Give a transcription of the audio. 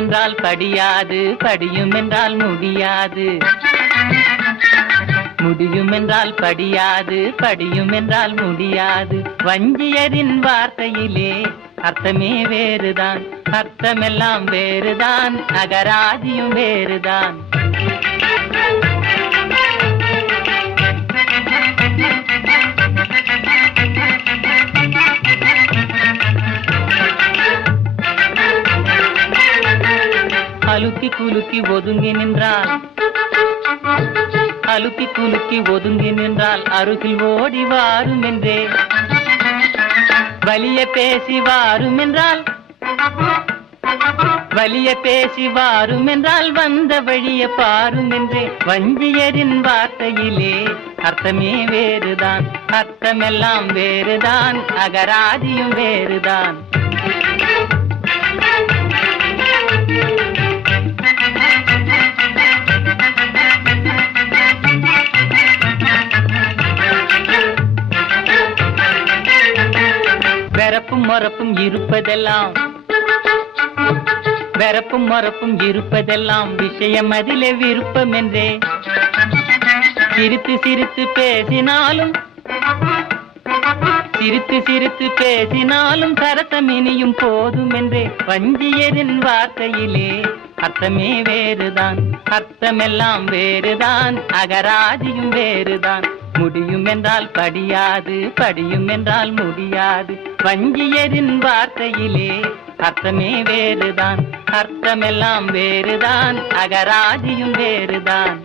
என்றால் படியாது, படியும் என்றால் முடியாது. முடியும் என்றால் படியாது, படியும் என்றால் முடியாது. வஞ்சியரின் வார்த்தையிலே அர்த்தமே வேறுதான், அர்த்தமெல்லாம் வேறுதான், அகராதியும் வேறுதான். அலுக்கி குலுக்கி ஒதுங்கி நின்றால், அலுக்கி குலுக்கி ஒதுங்கி நின்றால் அருகில் ஓடி வாரும் என்றே. வலிய பேசி வாரும் என்றால், வலிய பேசி வாரும் என்றால் வந்த வழிய பாரும் என்றே. வஞ்சியரின் வார்த்தையிலே அர்த்தமே வேறுதான், அர்த்தமெல்லாம் வேறுதான், அகராதியும் வேறுதான். வெறப்பும் மொறப்பும் இருப்பதெல்லாம், வெறப்பும் மொறப்பும் இருப்பதெல்லாம் விஷயம் அதிலே விருப்பம் என்றே. சிரித்து சிரித்து பேசினாலும், சிரித்து சிரித்து பேசினாலும் சரசம் இனியும் போதும் என்றே. வஞ்சியரின் வார்த்தையிலே அர்த்தமே வேறுதான், அர்த்தமெல்லாம் வேறுதான், அகராதியும் வேறுதான். முடியும் என்றால் படியாது, படியும் என்றால் முடியாது. வஞ்சியரின் வார்த்தையிலே அர்த்தமே வேறுதான், அர்த்தமெல்லாம் வேறுதான், அகராதியும் வேறுதான்.